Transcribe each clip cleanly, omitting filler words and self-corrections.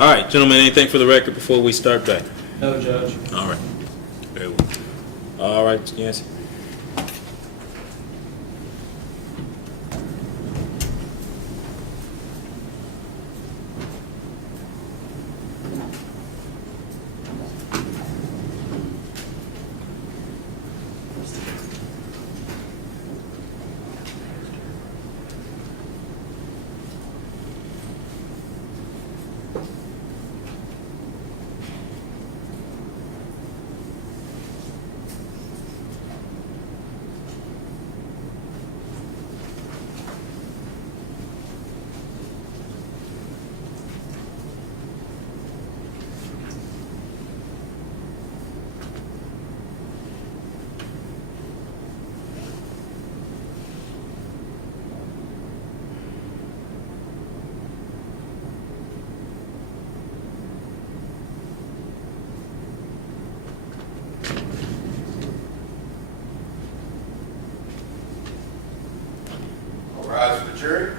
All right, gentlemen, anything for the record before we start back? No, Judge. All right. Very well. All right, Yancy. Rise for the jury.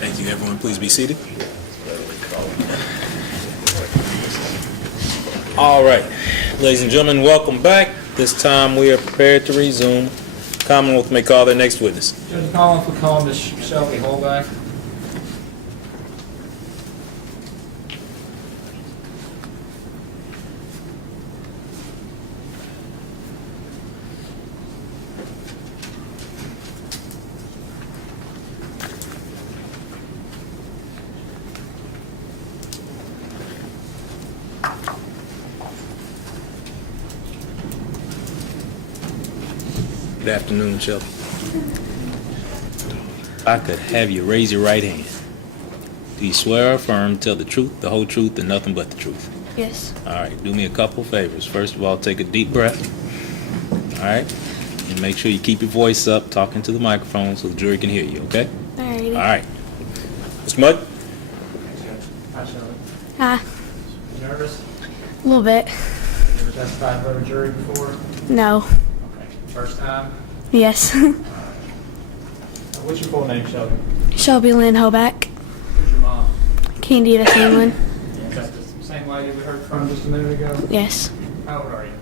Thank you, everyone. Please be seated. All right, ladies and gentlemen, welcome back. This time we are prepared to resume. Commonwealth may call their next witness. Judge Collins will call Ms. Shelby Holback. Good afternoon, Shelby. If I could have you raise your right hand. Do you swear or affirm to tell the truth, the whole truth, and nothing but the truth? Yes. All right, do me a couple favors. First of all, take a deep breath. All right? And make sure you keep your voice up, talking to the microphone so the jury can hear you, okay? Alrighty. All right. Mr. Mudd? Hi, Shelby. Ah, You nervous? a little bit. You ever testified in front of a jury before? No. Okay. First time? Yes. What's your full name, Shelby? Shelby Lynn Hoback. Who's your mom? Candida Sandlin. Is that the same lady we heard from just a minute ago? Yes. How old are you?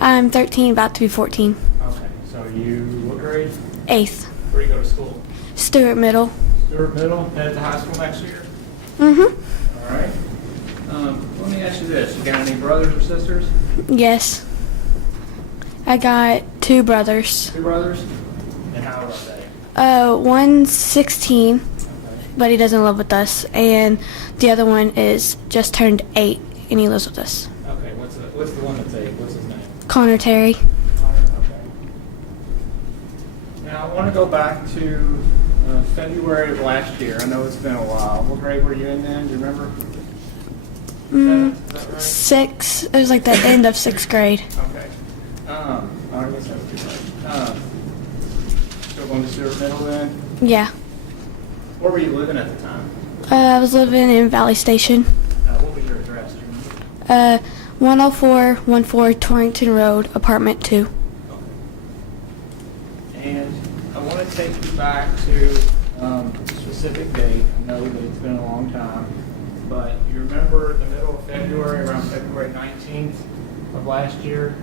I'm 13, about to be 14. Okay. So you, what grade? 8th. Where do you go to school? Stewart Middle. Stewart Middle. Headed to high school next year? Mm-hmm. All right. Let me ask you this. You got any brothers or sisters? Yes. I got 2 brothers. 2 brothers? And how old are they? One's 16, Okay. but he doesn't live with us. And the other one is just turned 8, and he lives with us. Okay. What's the one that's 8? What's his name? Connor Terry. Okay. Now, I want to go back to February of last year. I know it's been a while. What grade were you in then? Do you remember? Is that right? 6. It was like the end of 6th grade. Okay. I guess that would be right. Still going to Stewart Middle then? Yeah. Where were you living at the time? I was living in Valley Station. What was your address? Do you remember? 10414 Torrington Road, apartment 2. And I want to take you back to a specific date. I know that it's been a long time, but you remember the middle of February, around February 19th of last year,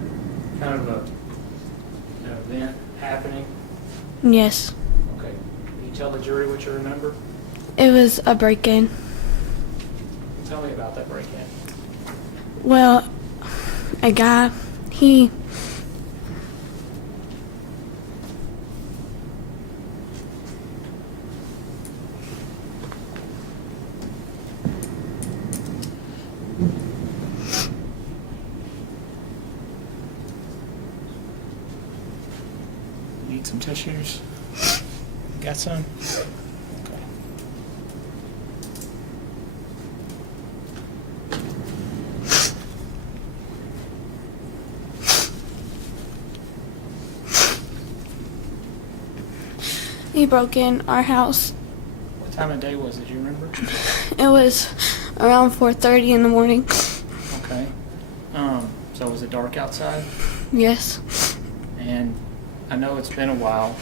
kind of an event happening? Yes. Okay. Can you tell the jury what you remember? It was a break-in. Tell me about that break-in. Well, a guy, he need some tissues? Got some? Okay. He broke in our house. What time of day was it? Do you remember? It was around 4:30 in the morning. Okay. So was it dark outside? Yes. And I know it's been a while.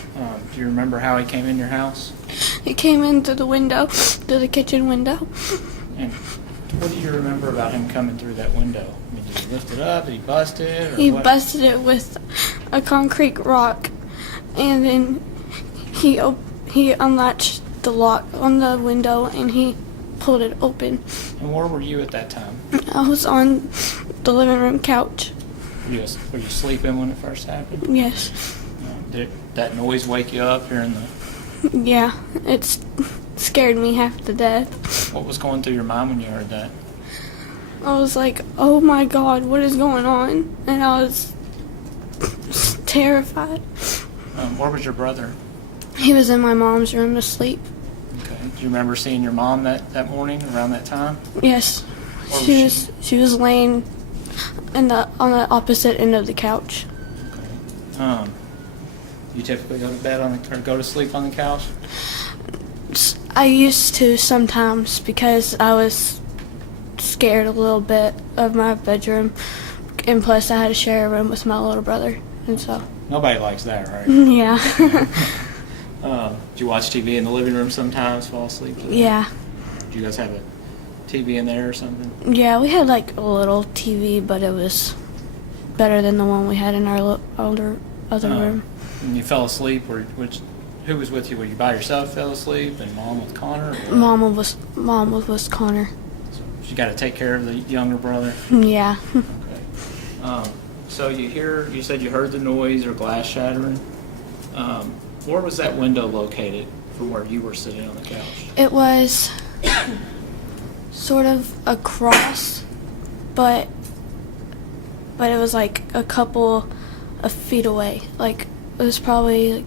Do you remember how he came in your house? He came in through the window, through the kitchen window. And what do you remember about him coming through that window? I mean, did he lift it up? Did he bust it? Or He what? busted it with a concrete rock, and then he unlatched the lock on the window and he pulled it open. And where were you at that time? I was on the living room couch. Were you sleeping when it first happened? Yes. Did that noise wake you up hearing the... Yeah, it scared me half to death. What was going through your mind when you heard that? I was like, oh my God, what is going on? And I was terrified. Where was your brother? He was in my mom's room asleep. Okay. Do you remember seeing your mom that morning around that time? Yes. Where was She was laying on the opposite end of the couch. Okay. You typically go to bed or go to sleep on the couch? I used to sometimes because I was scared a little bit of my bedroom, and plus I had to share a room with my little brother, and so. Nobody likes that, right? Yeah. Do you watch TV in the living room sometimes, fall asleep? Yeah. Do you guys have a TV in there or something? Yeah, we had like a little TV, but it was better than the one we had in our other room. And you fell asleep, who was with you? Were you by yourself, fell asleep, and mom with Connor? Or Mom was with Connor. So you got to take care of the younger brother? Yeah. Okay. So you said you heard the noise or glass shattering. Where was that window located from where you were sitting on the couch? It was sort of across, but it was like a couple of feet away. Like it was probably like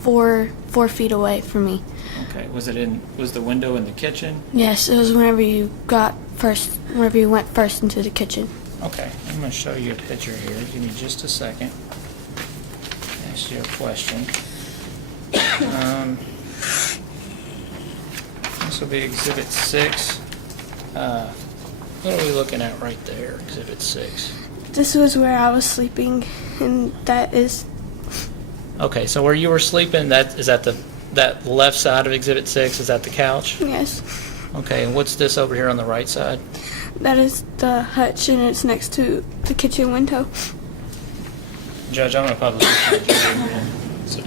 4 feet away from me. Okay. Was the window in the kitchen? Yes, it was whenever you went first into the kitchen. Okay. I'm going to show you a picture here. Give me just a second. Ask you a question. This will be Exhibit 6. What are we looking at right there, Exhibit 6? This was where I was sleeping, and that is. Okay, so where you were sleeping, that left side of Exhibit 6, is that the couch? Yes. Okay, and what's this over here on the right side? That is the hutch, and it's next to the kitchen window. Judge, I'm going to publish this. So,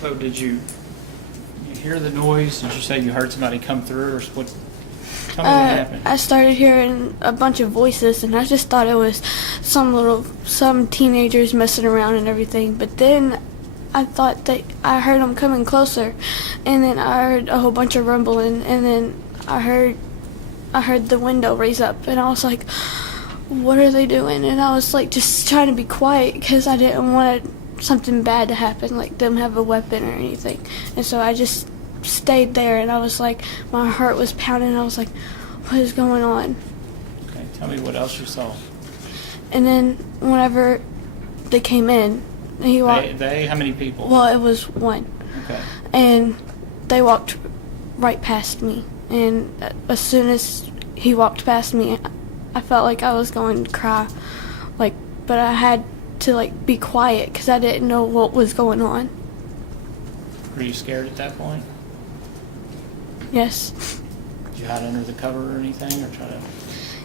so did you hear the noise? Did you say you heard somebody come through, or what? Tell me what happened. I started hearing a bunch of voices, and I just thought it was some teenagers messing around and everything. But then I thought that I heard them coming closer, and then I heard a whole bunch of rumbling, and then I heard the window raise up, and I was like, what are they doing? And I was like just trying to be quiet because I didn't want something bad to happen, like them have a weapon or anything. And so I just stayed there, and I was like, my heart was pounding, and I was like, what is going on? Okay, tell me what else you saw. And then whenever they came in, he walked. They? How many people? Well, it was one. Okay. And they walked right past me, and as soon as he walked past me, I felt like I was going to cry, but I had to be quiet because I didn't know what was going on. Were you scared at that point? Yes. Did you hide under the cover or anything, or try to?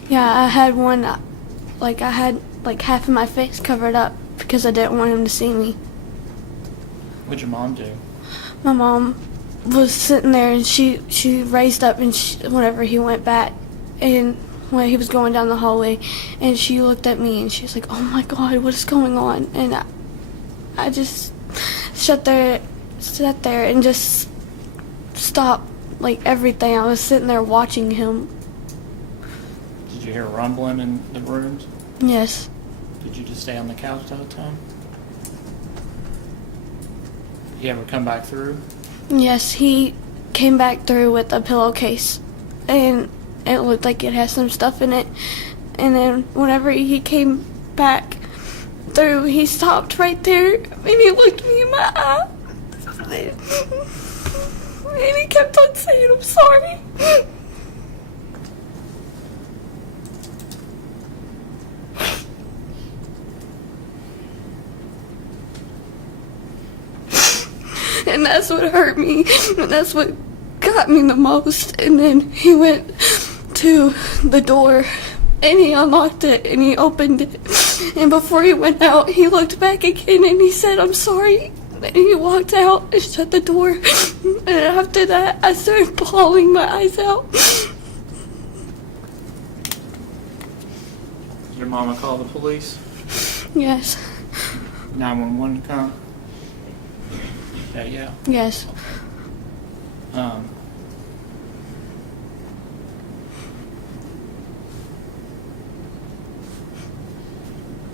Yeah, I had one, I had half of my face covered up because I didn't want him to see me. What'd your mom do? My mom was sitting there, and she raised up, and whenever he went back, and when he was going down the hallway, and she looked at me, and she was like, oh my God, what is going on? And I just sat there and just stopped, like everything. I was sitting there watching him. Did you hear rumbling in the rooms? Yes. Did you just stay on the couch the whole time? You ever come back through? Yes, he came back through with a pillowcase, and it looked like it had some stuff in it. And then whenever he came back through, he stopped right there, and he looked me in my eye. And he kept on saying, "I'm sorry." And that's what hurt me, and that's what got me the most. And then he went to the door, and he unlocked it, and he opened it. And before he went out, he looked back again, and he said, "I'm sorry." And he walked out and shut the door. And after that, I started bawling my eyes out. Did your mama call the police? Yes. 911 come? Yeah. Yes.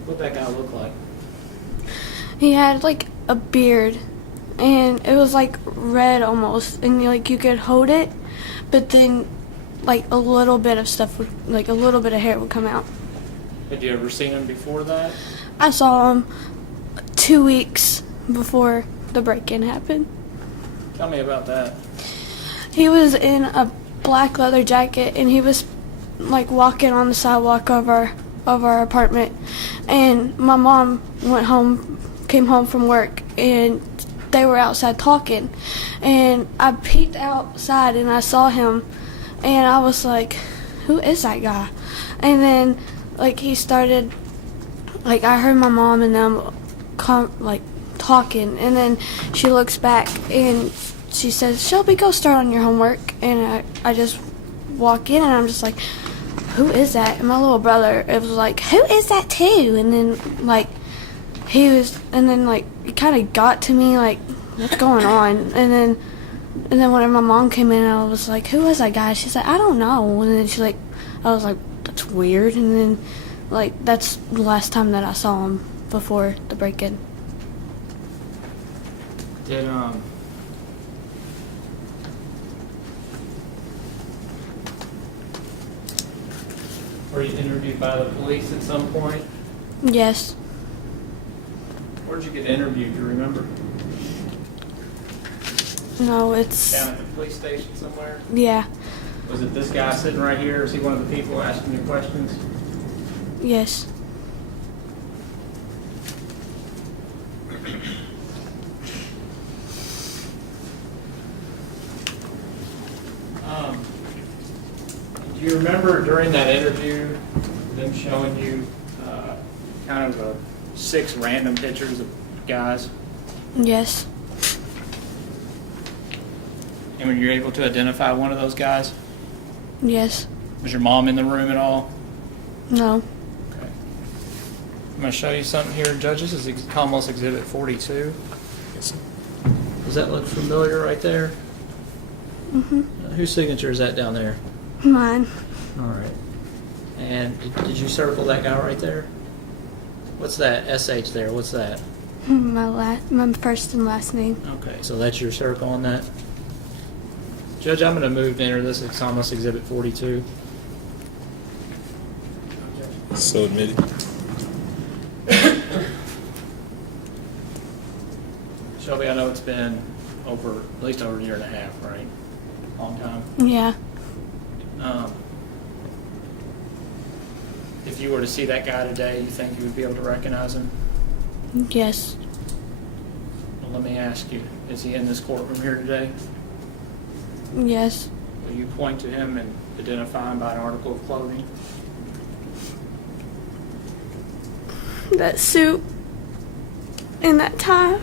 What'd that guy look like? He had like a beard, and it was like red almost, and like you could hold it, but then like a little bit of stuff would, like a little bit of hair would come out. Had you ever seen him before that? I saw him 2 weeks before the break-in happened. Tell me about that. He was in a black leather jacket, and he was like walking on the sidewalk of our apartment, and my mom came home from work, and they were outside talking, and I peeked outside and I saw him, and I was like, "Who is that guy?" And then like he started, like I heard my mom and them talking, and then she looks back and she says, "Shelby, go start on your homework." And I just walk in, and I'm just like, "Who is that?" And my little brother, it was like, "Who is that too?" And then like it kind of got to me, like, what's going on? And then whenever my mom came in, I was like, "Who was that guy?" She said, "I don't know." And then I was like, "That's weird." And then like that's the last time that I saw him before the break-in. Did were you interviewed by the police at some point? Yes. Where'd you get interviewed? Do you remember? No, it's Down at the police station somewhere? yeah. Was it this guy sitting right here? Is he one of the people asking you questions? Yes. Do you remember during that interview them showing you kind of 6 random pictures of guys? Yes. And were you able to identify one of those guys? Yes. Was your mom in the room at all? No. Okay. I'm going to show you something here, judges. This is almost Exhibit 42. Does that look familiar right there? Mhm. Whose signature is that down there? Mine. All right. And did you circle that guy right there? What's that SH there? What's that? My first and last name. Okay, so that's your circle on that. Judge, I'm going to move to enter this. It's almost Exhibit 42. So admitted. Shelby, I know it's been at least over a year and a half, right? Long time. Yeah. If you were to see that guy today, you think you would be able to recognize him? Yes. Well, let me ask you, is he in this courtroom here today? Yes. Will you point to him and identify him by an article of clothing? That suit and that tie.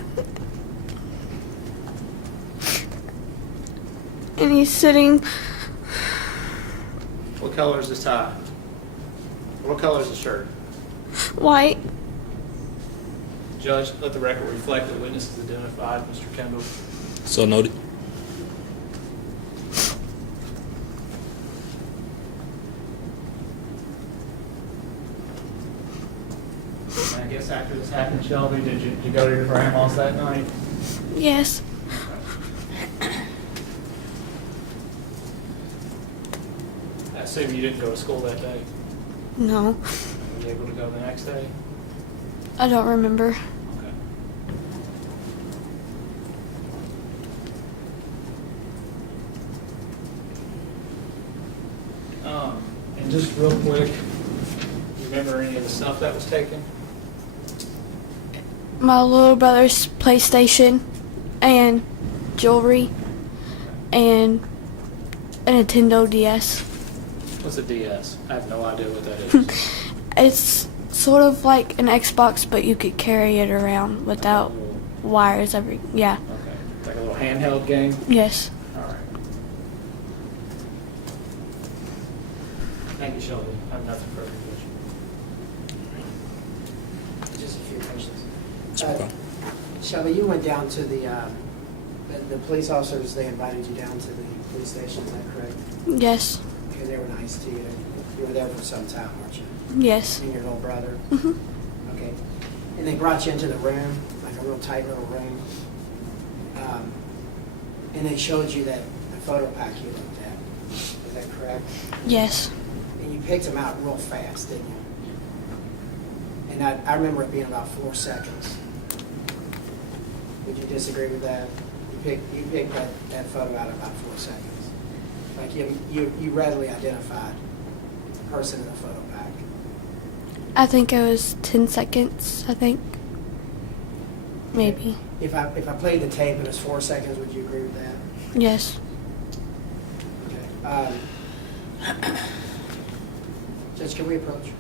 And he's sitting. What color is his tie? What color is the shirt? White. Judge, let the record reflect the witness is identified, Mr. Kendall. So noted. you go to your grandma's that night? Yes. I assume you didn't go to school that day. No. Were you able to go the next day? I don't remember. Okay. And just real quick, you remember any of the stuff that was taken? My little brother's PlayStation and jewelry and a Nintendo DS. What's a DS? I have no idea what that is. It's sort of like an Xbox, but you could carry it around without wires yeah. Okay. Like a little handheld game? Yes. All right. Thank you, Shelby. I have nothing further to Just a few questions. Okay. Shelby, you went down to the police officers, they invited you down to the police station, is that correct? Yes. Okay, they were nice to you. You were there for some time, weren't you? Yes. And your little brother? Hmm. Okay. And they brought you into the room, like a real tight little room. And they showed you that the photo pack you looked at. Is that correct? Yes. And you picked them out real fast, didn't you? And I remember it being about 4 seconds. Would you disagree with that? You picked that photo out in about 4 seconds. Like you readily identified the person in the photo pack. I think it was 10 seconds, I think. Maybe. If I played the tape and it was 4 seconds, would you agree with that? Yes. Okay. Judge, can we approach?